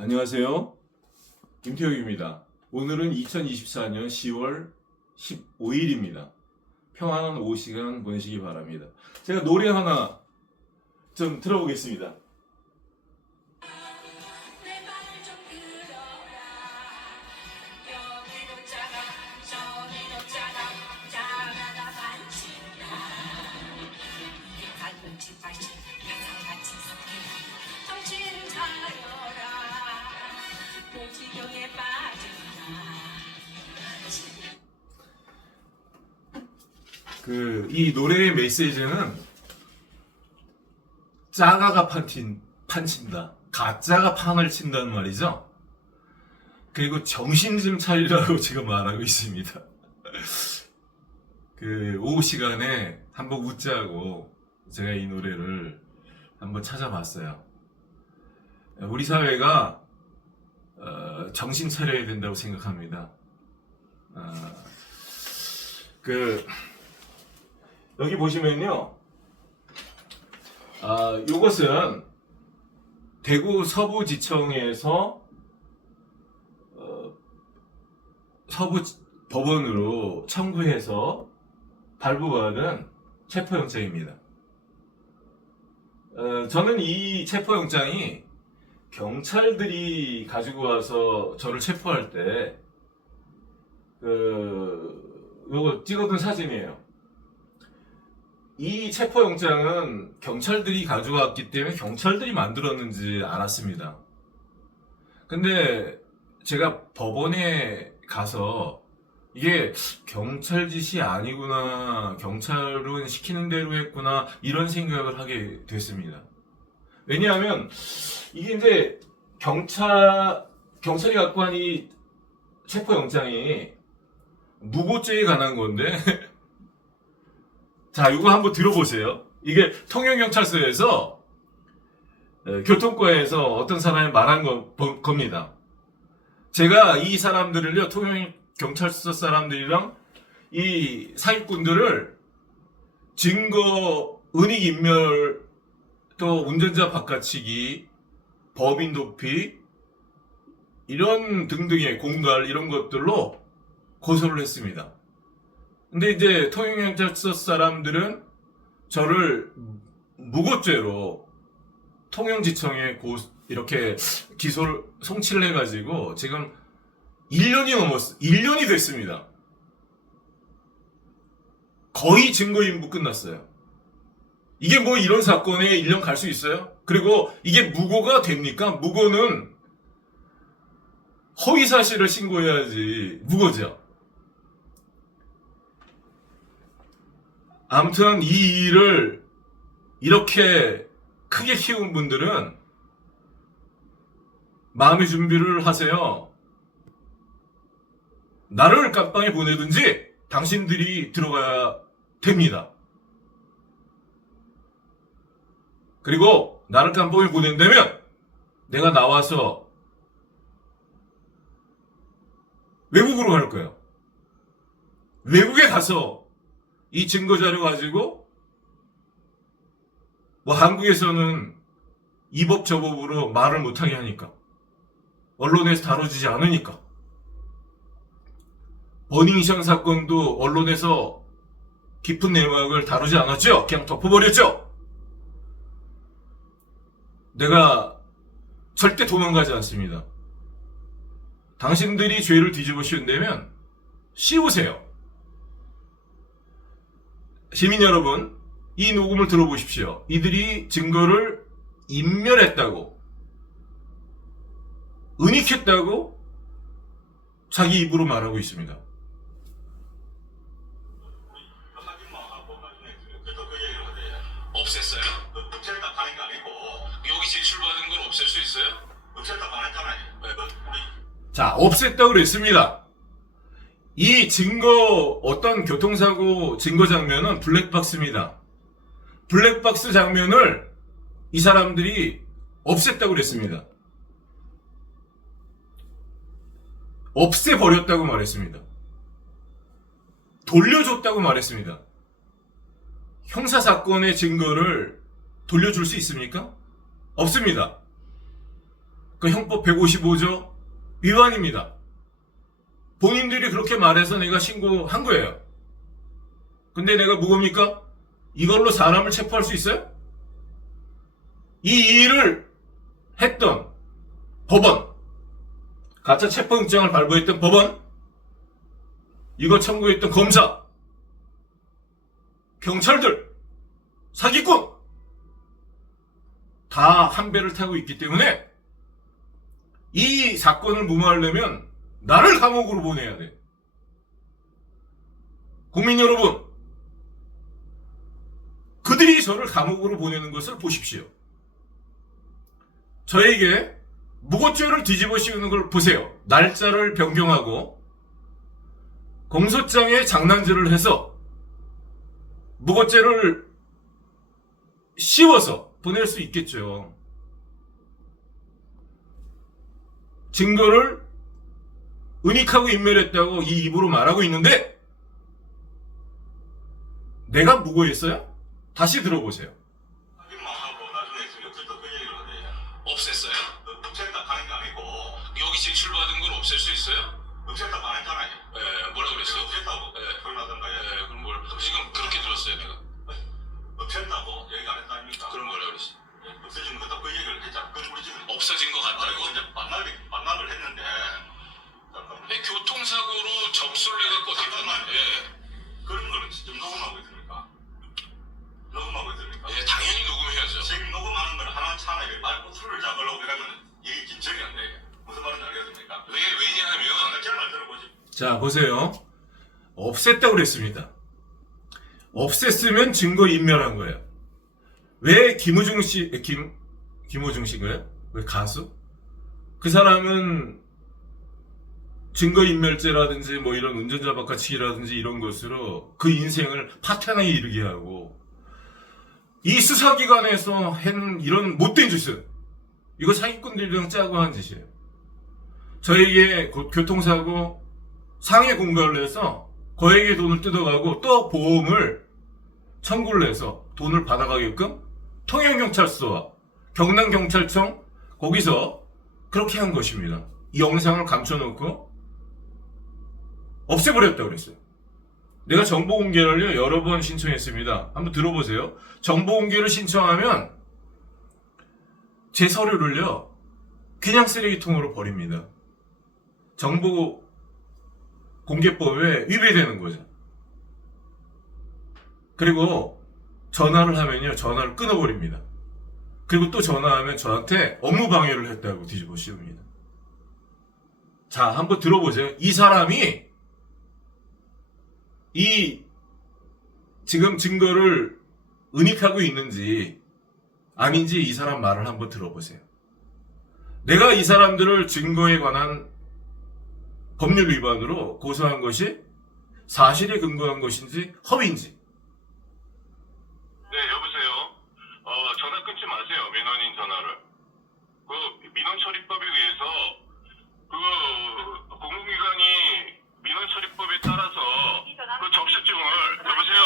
안녕하세요. 김태욱입니다. 오늘은 2024년 10월 15일입니다. 평안한 오후 시간 보내시기 바랍니다. 제가 노래 하나 좀 들어보겠습니다. 이 노래의 메시지는 짜가가 판친다. 가짜가 판을 친다는 말이죠. 그리고 정신 좀 차리라고 지금 말하고 있습니다. 오후 시간에 한번 웃자고 제가 이 노래를 한번 찾아봤어요. 우리 사회가 정신 차려야 된다고 생각합니다. 여기 보시면요, 요것은 대구 서부지청에서 서부법원으로 청구해서 발부받은 체포영장입니다. 저는 이 체포영장이 경찰들이 가지고 와서 저를 체포할 때 요거 찍어둔 사진이에요. 이 체포영장은 경찰들이 가져왔기 때문에 경찰들이 만들었는지 알았습니다. 근데 제가 법원에 가서 이게 경찰 짓이 아니구나, 경찰은 시키는 대로 했구나, 이런 생각을 하게 됐습니다. 왜냐하면 이게 이제 경찰이 갖고 한 이 체포영장이 무고죄에 관한 건데 자, 이거 한번 들어보세요. 이게 통영경찰서에서 교통과에서 어떤 사람이 말한 겁니다. 제가 이 사람들을요, 통영경찰서 사람들이랑 이 사기꾼들을 증거 은닉인멸, 또 운전자 바꿔치기, 법인 도피, 이런 등등의 공갈, 이런 것들로 고소를 했습니다. 근데 이제 통영경찰서 사람들은 저를 무고죄로 통영지청에 이렇게 기소를 송치를 해가지고 지금 1년이 됐습니다. 거의 증거인멸 끝났어요. 이게 뭐 이런 사건에 1년 갈 수 있어요? 그리고 이게 무고가 됩니까? 무고는 허위사실을 신고해야지 무고죠. 아무튼 이 일을 이렇게 크게 키운 분들은 마음의 준비를 하세요. 나를 깜빵에 보내든지 당신들이 들어가야 됩니다. 그리고 나를 깜빵에 보낸다면 내가 나와서 외국으로 갈 거예요. 외국에 가서 이 증거자료 가지고 뭐 한국에서는 이 법 저 법으로 말을 못하게 하니까, 언론에서 다뤄지지 않으니까, 버닝썬 사건도 언론에서 깊은 내막을 다루지 않았죠. 그냥 덮어버렸죠. 내가 절대 도망가지 않습니다. 당신들이 죄를 뒤집어 씌운다면 씌우세요. 시민 여러분, 이 녹음을 들어보십시오. 이들이 증거를 인멸했다고, 은닉했다고 자기 입으로 말하고 있습니다. 없앴어요? 없앴다 가는 게 아니고 여기 제출받은 걸 없앨 수 있어요? 없앴다 가냈잖아요. 자, 없앴다고 그랬습니다. 이 어떤 교통사고 증거 장면은 블랙박스입니다. 블랙박스 장면을 이 사람들이 없앴다고 그랬습니다. 없애버렸다고 말했습니다. 돌려줬다고 말했습니다. 형사사건의 증거를 돌려줄 수 있습니까? 없습니다. 그 형법 155조 위반입니다. 본인들이 그렇게 말해서 내가 신고한 거예요. 근데 내가 무겁니까? 이걸로 사람을 체포할 수 있어요? 이 일을 했던 법원, 가짜 체포영장을 발부했던 법원, 이거 청구했던 검사, 경찰들, 사기꾼 다 한 배를 타고 있기 때문에 이 사건을 무마하려면 나를 감옥으로 보내야 돼. 국민 여러분, 그들이 저를 감옥으로 보내는 것을 보십시오. 저에게 무고죄를 뒤집어 씌우는 걸 보세요. 날짜를 변경하고 공소장에 장난질을 해서 무고죄를 씌워서 보낼 수 있겠죠. 증거를 은닉하고 인멸했다고 이 입으로 말하고 있는데 내가 무고했어요? 다시 들어보세요. 하고 나중에 역설도 그 얘기를 하대. 없앴어요? 없앴다 하는 게 아니고 여기 제출받은 걸 없앨 수 있어요? 없앴다 안 했잖아요. 예, 뭐라 그랬어요? 없앴다고 예. 표현하던가. 예, 그럼 뭘 지금 그렇게 들었어요, 내가. 없앴다고 얘기 안 했다 아닙니까? 그럼 뭐라 그랬어? 없어진 것도 그 얘기를 했잖아. 그럼 우리 집은 없어진 것 같다고? 이제 반납을 했는데 잠깐만. 왜 교통사고로 접수를 해갖고 어떻게 잠깐만요. 예. 그런 걸 지금 녹음하고 있습니까? 녹음하고 있습니까? 예, 당연히 녹음해야죠. 지금 녹음하는 걸 하나 차나 말 꼬투리를 잡으려고 이러면 이게 진척이 안 돼. 무슨 말인지 알겠습니까? 왜냐하면 제 말 들어보지. 자, 보세요. 없앴다고 그랬습니다. 없앴으면 증거 인멸한 거예요. 왜 김호중 씨인가요? 왜 가수? 그 사람은 증거인멸죄라든지 뭐 이런 운전자 바꿔치기라든지 이런 것으로 그 인생을 파탄에 이르게 하고 이 수사기관에서 한 이런 못된 짓은 이거 사기꾼들이랑 짜고 한 짓이에요. 저에게 교통사고 상해 공갈을 해서 거액의 돈을 뜯어가고 또 보험을 청구를 해서 돈을 받아가게끔 통영경찰서와 경남경찰청 거기서 그렇게 한 것입니다. 이 영상을 감춰놓고 없애버렸다고 그랬어요. 내가 정보공개를요 여러 번 신청했습니다. 한번 들어보세요. 정보공개를 신청하면 제 서류를요 그냥 쓰레기통으로 버립니다. 정보공개법에 위배되는 거죠. 그리고 전화를 하면요 전화를 끊어버립니다. 그리고 또 전화하면 저한테 업무방해를 했다고 뒤집어 씌웁니다. 자, 한번 들어보세요. 이 사람이 이 지금 증거를 은닉하고 있는지 아닌지 이 사람 말을 한번 들어보세요. 내가 이 사람들을 증거에 관한 법률 위반으로 고소한 것이 사실에 근거한 것인지 허위인지. 네, 여보세요. 전화 끊지 마세요. 민원인 전화를. 그 민원 처리법에 의해서 그 공공기관이 민원 처리법에 따라서 그 접수증을 여보세요.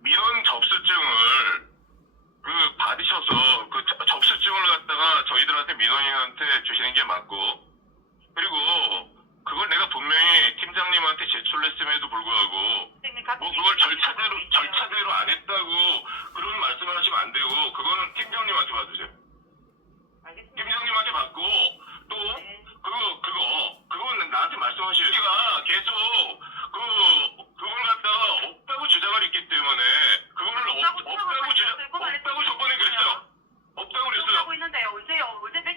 민원 접수증을 그 받으셔서 그 접수증을 갖다가 저희들한테 민원인한테 주시는 게 맞고 그리고 그걸 내가 분명히 팀장님한테 제출했음에도 불구하고 뭐 그걸 절차대로 안 했다고 그런 말씀을 하시면 안 되고 그거는 팀장님한테 받으세요. 팀장님한테 받고 또 그거는 나한테 말씀하셔요. 우리가 계속 그걸 갖다가 없다고 주장을 했기 때문에 그거를 없다고 저번에 그랬어요. 없다고 그랬어요. 하고 있는데요. 언제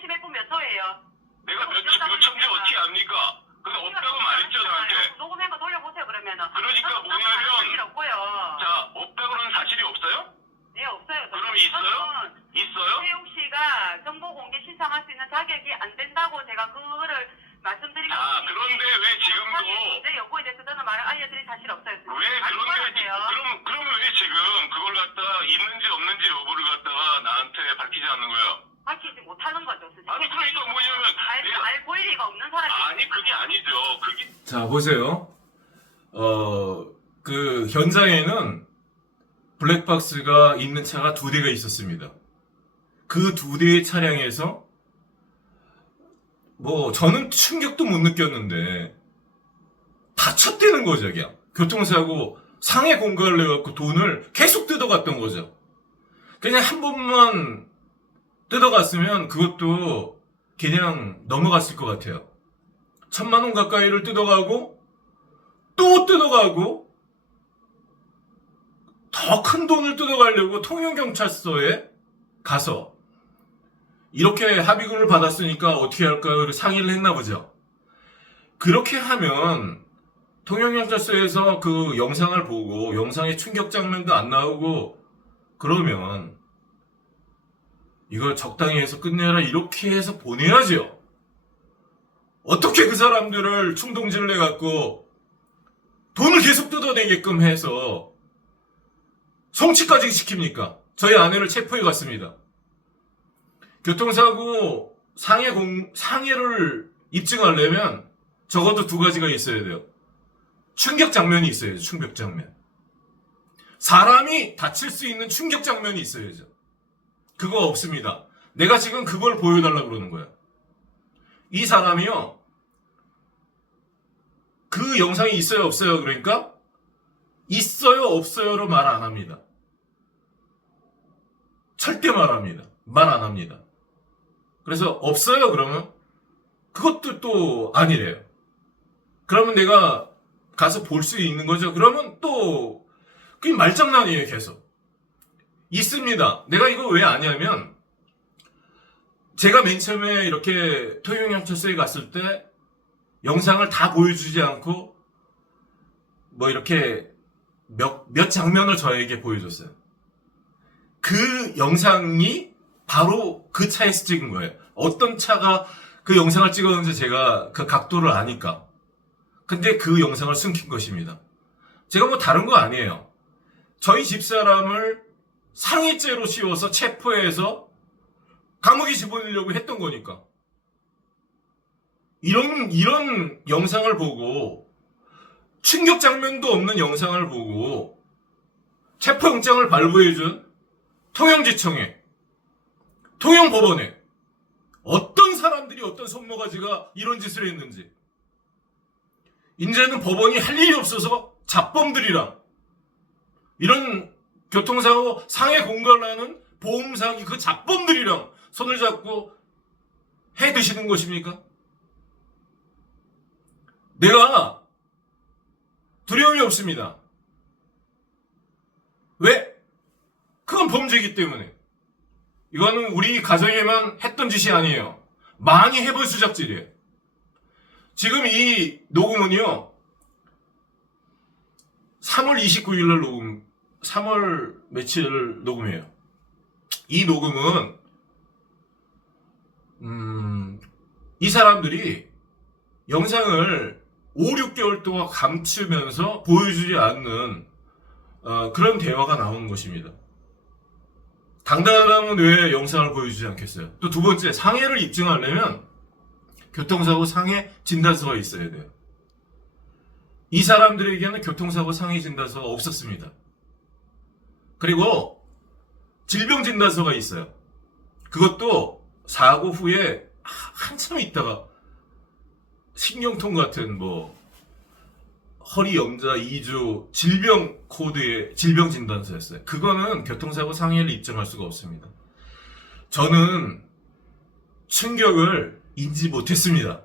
몇 분 몇 초예요? 내가 몇 천재 어떻게 압니까? 근데 없다고 말했죠 나한테. 녹음해서 돌려보세요 그러면은. 그러니까 뭐냐면 없고요. 자 없다고는 사실이 없어요? 네 없어요. 그럼 있어요? 있어요? 최욱 씨가 정보 공개 신청할 수 있는 자격이 안 된다고 제가 그거를 말씀드리고 자 그런데 왜 지금도 내 여부에 대해서 저는 말을 알려드릴 사실 없어요. 왜 그러면 왜 지금 그걸 갖다가 있는지 없는지 여부를 갖다가 나한테 밝히지 않는 거예요? 밝히지 못하는 거죠. 아니 그러니까 뭐냐면 알 보일 리가 없는 사람이. 아니 그게 아니죠. 그게 자, 보세요. 그 현장에는 블랙박스가 있는 차가 2대가 있었습니다. 그 2대의 차량에서 뭐 저는 충격도 못 느꼈는데 다쳤다는 거죠. 그냥 교통사고 상해 공갈을 내갖고 돈을 계속 뜯어갔던 거죠. 그냥 한 번만 뜯어갔으면 그것도 그냥 넘어갔을 것 같아요. 1,000만 원 가까이를 뜯어가고 또 뜯어가고 더 큰 돈을 뜯어가려고 통영경찰서에 가서 이렇게 합의금을 받았으니까 어떻게 할까요? 상의를 했나 보죠. 그렇게 하면 통영경찰서에서 그 영상을 보고 영상에 충격 장면도 안 나오고 그러면 이걸 적당히 해서 끝내라 이렇게 해서 보내야죠. 어떻게 그 사람들을 충동질을 해갖고 돈을 계속 뜯어내게끔 해서 성취까지 시킵니까? 저희 아내를 체포해 갔습니다. 교통사고 상해를 입증하려면 적어도 2가지가 있어야 돼요. 충격 장면이 있어야죠. 충격 장면. 사람이 다칠 수 있는 충격 장면이 있어야죠. 그거 없습니다. 내가 지금 그걸 보여달라고 그러는 거야. 이 사람이요. 그 영상이 있어요, 없어요? 그러니까 있어요, 없어요로 말 안 합니다. 절대 말 안 합니다. 그래서 없어요, 그러면 그것도 또 아니래요. 그러면 내가 가서 볼 수 있는 거죠. 그러면 또 그게 말장난이에요, 계속. 있습니다. 내가 이거 왜 아냐면 제가 맨 처음에 이렇게 통영경찰서에 갔을 때 영상을 다 보여주지 않고 뭐 이렇게 몇 장면을 저에게 보여줬어요. 그 영상이 바로 그 차에서 찍은 거예요. 어떤 차가 그 영상을 찍었는지 제가 그 각도를 아니까. 근데 그 영상을 숨긴 것입니다. 제가 뭐 다른 거 아니에요. 저희 집사람을 상해죄로 씌워서 체포해서 감옥에 집어넣으려고 했던 거니까. 이런 영상을 보고 충격 장면도 없는 영상을 보고 체포영장을 발부해준 통영지청에 통영법원에 어떤 사람들이 어떤 손모가지가 이런 짓을 했는지 이제는 법원이 할 일이 없어서 잡범들이랑 이런 교통사고 상해 공갈하는 보험사기 그 잡범들이랑 손을 잡고 해 드시는 것입니까? 내가 두려움이 없습니다. 왜? 그건 범죄이기 때문에. 이거는 우리 가정에만 했던 짓이 아니에요. 많이 해볼 수작질이에요. 지금 이 녹음은요. 3월 29일 날 녹음, 3월 며칠 녹음이에요. 이 녹음은 이 사람들이 영상을 5, 6개월 동안 감추면서 보여주지 않는 그런 대화가 나오는 것입니다. 당당하다면 왜 영상을 보여주지 않겠어요? 또 2번째, 상해를 입증하려면 교통사고 상해 진단서가 있어야 돼요. 이 사람들에게는 교통사고 상해 진단서가 없었습니다. 그리고 질병 진단서가 있어요. 그것도 사고 후에 한참 있다가 신경통 같은 뭐 허리 염좌 2주 질병 코드의 질병 진단서였어요. 그거는 교통사고 상해를 입증할 수가 없습니다. 저는 충격을 인지 못했습니다.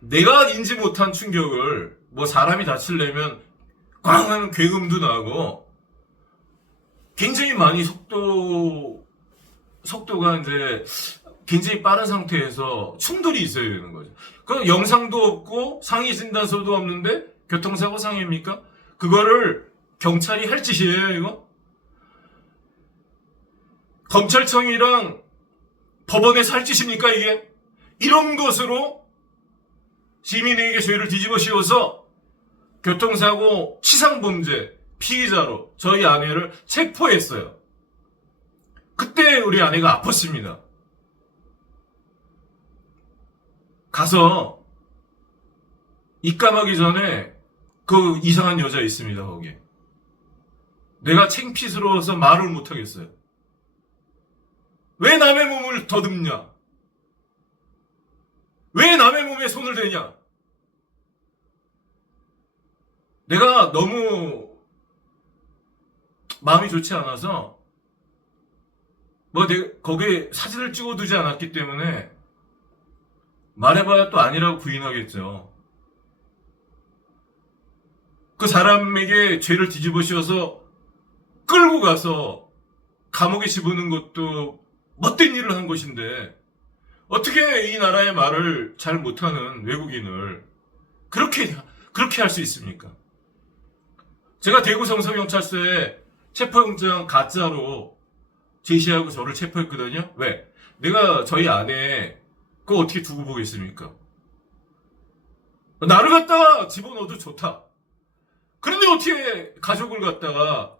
내가 인지 못한 충격을 뭐 사람이 다치려면 꽝 하는 괴음도 나고 굉장히 많이 속도가 이제 굉장히 빠른 상태에서 충돌이 있어야 되는 거죠. 그 영상도 없고 상해 진단서도 없는데 교통사고 상해입니까? 그거를 경찰이 할 짓이에요, 이거? 검찰청이랑 법원에서 할 짓입니까, 이게? 이런 것으로 시민에게 죄를 뒤집어 씌워서 교통사고 치상범죄 피의자로 저희 아내를 체포했어요. 그때 우리 아내가 아팠습니다. 가서 입감하기 전에 그 이상한 여자 있습니다, 거기에. 내가 창피스러워서 말을 못하겠어요. 왜 남의 몸을 더듬냐? 왜 손을 대냐? 내가 너무 마음이 좋지 않아서 내가 거기에 사진을 찍어두지 않았기 때문에 말해봐야 또 아니라고 부인하겠죠. 그 사람에게 죄를 뒤집어 씌워서 끌고 가서 감옥에 집어넣는 것도 못된 일을 한 것인데 어떻게 이 나라의 말을 잘 못하는 외국인을 그렇게 할 수 있습니까? 제가 대구 성서경찰서에 체포영장 가짜로 제시하고 저를 체포했거든요. 왜? 내가 저희 아내 그거 어떻게 두고 보겠습니까? 나를 갖다가 집어넣어도 좋다. 그런데 어떻게 가족을 갖다가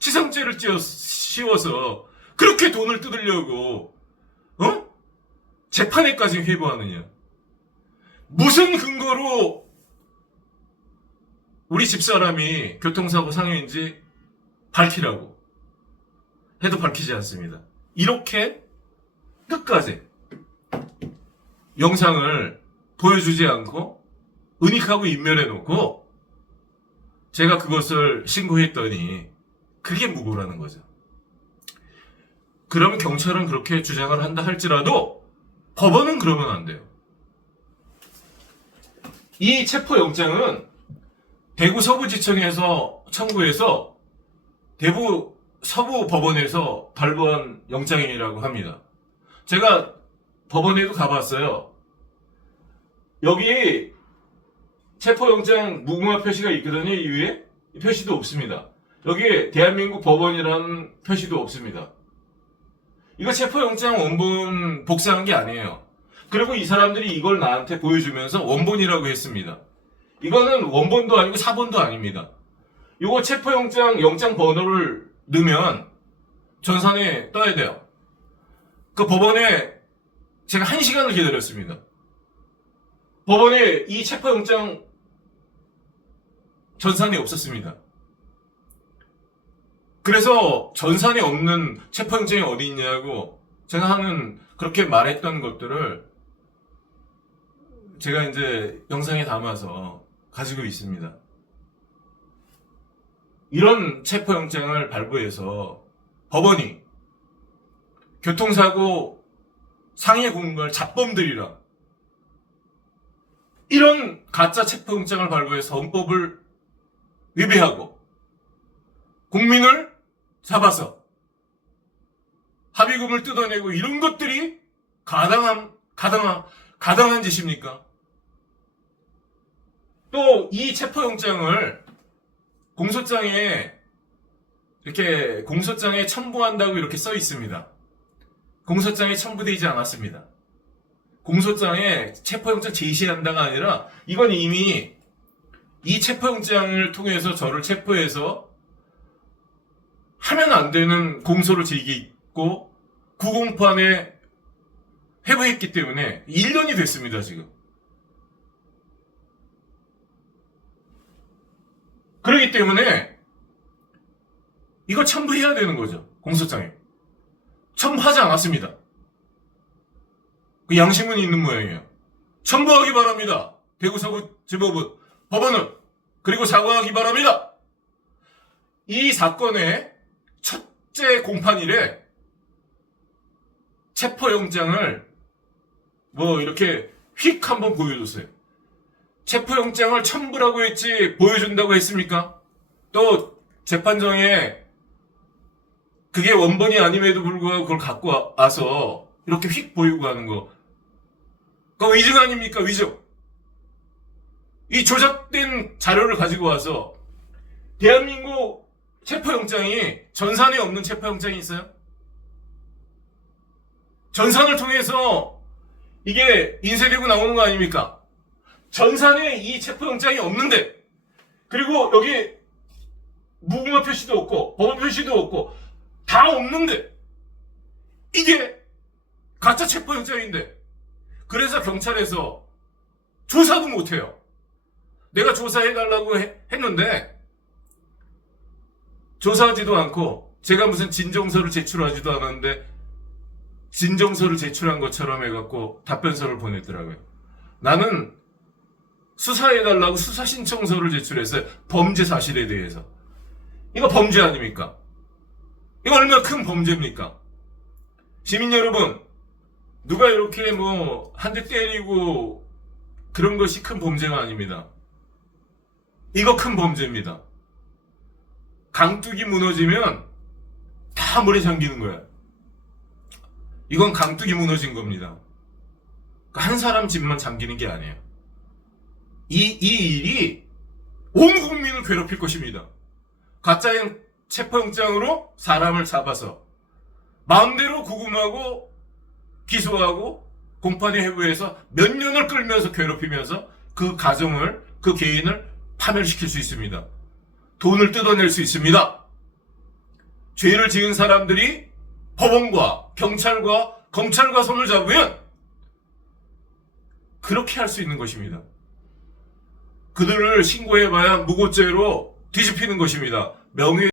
치상죄를 씌워서 그렇게 돈을 뜯으려고 재판에까지 회부하느냐? 무슨 근거로 우리 집사람이 교통사고 상해인지 밝히라고 해도 밝히지 않습니다. 이렇게 끝까지 영상을 보여주지 않고 은닉하고 인멸해놓고 제가 그것을 신고했더니 그게 무고라는 거죠. 그러면 경찰은 그렇게 주장을 한다 할지라도 법원은 그러면 안 돼요. 이 체포영장은 대구 서부지청에서 청구해서 대구 서부법원에서 발부한 영장이라고 합니다. 제가 법원에도 가봤어요. 여기 체포영장 무궁화 표시가 있거든요. 이 위에 표시도 없습니다. 여기에 대한민국 법원이라는 표시도 없습니다. 이거 체포영장 원본 복사한 게 아니에요. 그리고 이 사람들이 이걸 나한테 보여주면서 원본이라고 했습니다. 이거는 원본도 아니고 사본도 아닙니다. 이거 체포영장 영장 번호를 넣으면 전산에 떠야 돼요. 그 법원에 제가 1시간을 기다렸습니다. 법원에 이 체포영장 전산이 없었습니다. 그래서 전산이 없는 체포영장이 어디 있냐고 제가 하는 그렇게 말했던 것들을 제가 이제 영상에 담아서 가지고 있습니다. 이런 체포영장을 발부해서 법원이 교통사고 상해 공갈 잡범들이라 이런 가짜 체포영장을 발부해서 헌법을 위배하고 국민을 잡아서 합의금을 뜯어내고 이런 것들이 가당한 짓입니까? 또 이 체포영장을 공소장에 첨부한다고 이렇게 써 있습니다. 공소장에 첨부되지 않았습니다. 공소장에 체포영장 제시한다가 아니라 이건 이미 이 체포영장을 통해서 저를 체포해서 하면 안 되는 공소를 제기했고 구공판에 회부했기 때문에 1년이 됐습니다, 지금. 그렇기 때문에 이거 첨부해야 되는 거죠, 공소장에. 첨부하지 않았습니다. 그 양심은 있는 모양이에요. 첨부하기 바랍니다. 대구 서부지법은 법원은 그리고 사과하기 바랍니다. 이 사건의 첫째 공판일에 체포영장을 이렇게 휙 한번 보여줬어요. 체포영장을 첨부라고 했지 보여준다고 했습니까? 또 재판정에 그게 원본이 아님에도 불구하고 그걸 갖고 와서 이렇게 휙 보이고 하는 거, 그거 위증 아닙니까? 위증. 이 조작된 자료를 가지고 와서 대한민국 체포영장이 전산에 없는 체포영장이 있어요? 전산을 통해서 이게 인쇄되고 나오는 거 아닙니까? 전산에 이 체포영장이 없는데, 그리고 여기 무궁화 표시도 없고 법원 표시도 없고 다 없는데 이게 가짜 체포영장인데, 그래서 경찰에서 조사도 못해요. 내가 조사해달라고 했는데 조사하지도 않고, 제가 무슨 진정서를 제출하지도 않았는데 진정서를 제출한 것처럼 해갖고 답변서를 보냈더라고요. 나는 수사해달라고 수사 신청서를 제출했어요. 범죄 사실에 대해서. 이거 범죄 아닙니까? 이거 얼마나 큰 범죄입니까? 시민 여러분, 누가 이렇게 뭐 한 대 때리고 그런 것이 큰 범죄가 아닙니다. 이거 큰 범죄입니다. 강둑이 무너지면 다 물에 잠기는 거야. 이건 강둑이 무너진 겁니다. 한 사람 집만 잠기는 게 아니에요. 이 일이 온 국민을 괴롭힐 것입니다. 가짜 체포영장으로 사람을 잡아서 마음대로 구금하고 기소하고 공판에 회부해서 몇 년을 끌면서 괴롭히면서 그 가정을, 그 개인을 파멸시킬 수 있습니다. 돈을 뜯어낼 수 있습니다. 죄를 지은 사람들이 법원과 경찰과 검찰과 손을 잡으면 그렇게 할 수 있는 것입니다. 그들을 신고해봐야 무고죄로 뒤집히는 것입니다. 명예